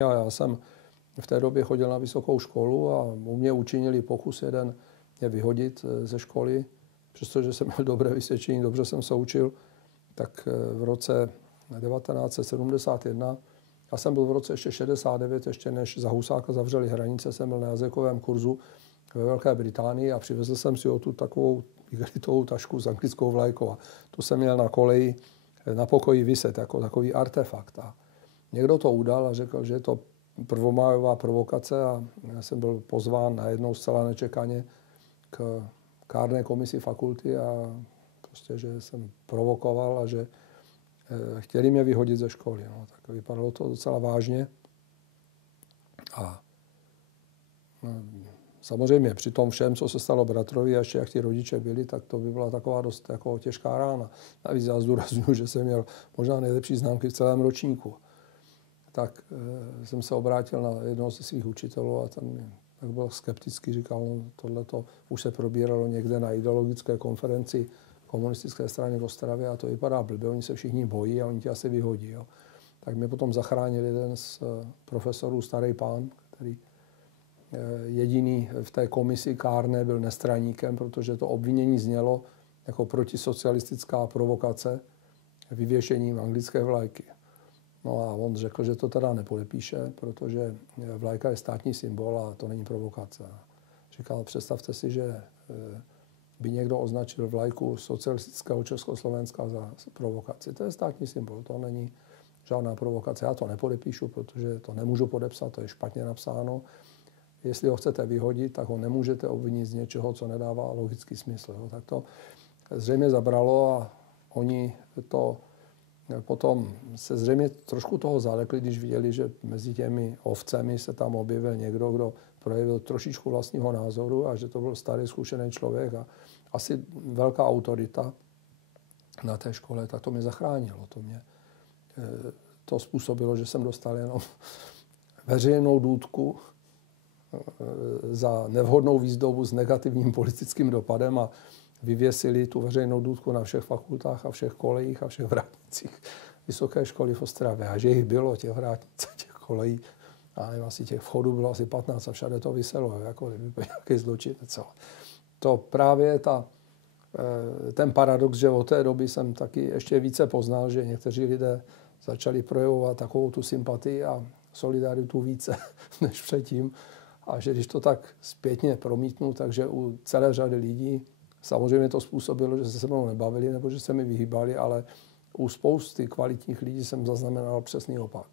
Já jsem v té době chodil na vysokou školu a u mě učinili pokus jeden mě vyhodit ze školy, přestože jsem měl dobré vysvědčení, dobře jsem se učil, tak v roce 1971, já jsem byl v roce ještě 69, ještě než za Husáka zavřeli hranice, jsem byl na jazykovém kurzu ve Velké Británii a přivezl jsem si odtud takovou igelitovou tašku s anglickou vlajkou a tu jsem měl na koleji, na pokoji viset jako takový artefakt. A někdo to udal a řekl, že je to prvomájová provokace a já jsem byl pozván najednou zcela nečekaně k kárné komisi fakulty a prostě, že jsem provokoval a že chtěli mě vyhodit ze školy. No, tak vypadalo to docela vážně. A samozřejmě při tom všem, co se stalo bratrovi a ještě jak ti rodiče byli, tak to by byla taková dost jako těžká rána. Navíc já zdůraznuju, že jsem měl možná nejlepší známky v celém ročníku. Tak jsem se obrátil na jednoho ze svých učitelů a ten tak byl skeptický, říkal, no, tohleto už se probíralo někde na ideologické konferenci komunistické strany v Ostravě a to vypadá blbě, oni se všichni bojí a oni tě asi vyhodí. Jo. Tak mě potom zachránil jeden z profesorů, starý pán, který jediný v té komisi kárné byl nestraníkem, protože to obvinění znělo jako protisocialistická provokace vyvěšením anglické vlajky. No a on řekl, že to teda nepodepíše, protože vlajka je státní symbol a to není provokace. Říkal, představte si, že by někdo označil vlajku socialistického Československa za provokaci. To je státní symbol, to není žádná provokace. Já to nepodepíšu, protože to nemůžu podepsat, to je špatně napsáno. Jestli ho chcete vyhodit, tak ho nemůžete obvinit z něčeho, co nedává logický smysl. Jo. Tak to zřejmě zabralo a oni to potom se zřejmě trošku toho zalekli, když viděli, že mezi těmi ovcemi se tam objevil někdo, kdo projevil trošičku vlastního názoru a že to byl starý zkušený člověk a asi velká autorita na té škole, tak to mě zachránilo. To způsobilo, že jsem dostal jenom veřejnou důtku za nevhodnou výzdobu s negativním politickým dopadem a vyvěsili tu veřejnou důtku na všech fakultách a všech kolejích a všech vrátnicích vysoké školy v Ostravě. A že jich bylo, těch vrátnic a těch kolejí, a nevím, asi těch vchodů bylo asi 15 a všade to viselo, jako nějaký zločinec. To právě ten paradox, že od té doby jsem taky ještě více poznal, že někteří lidé začali projevovat takovou tu sympatii a solidaritu více než předtím. A že když to tak zpětně promítnu, takže u celé řady lidí samozřejmě to způsobilo, že se mnou nebavili nebo že se mi vyhýbali, ale u spousty kvalitních lidí jsem zaznamenal přesný opak.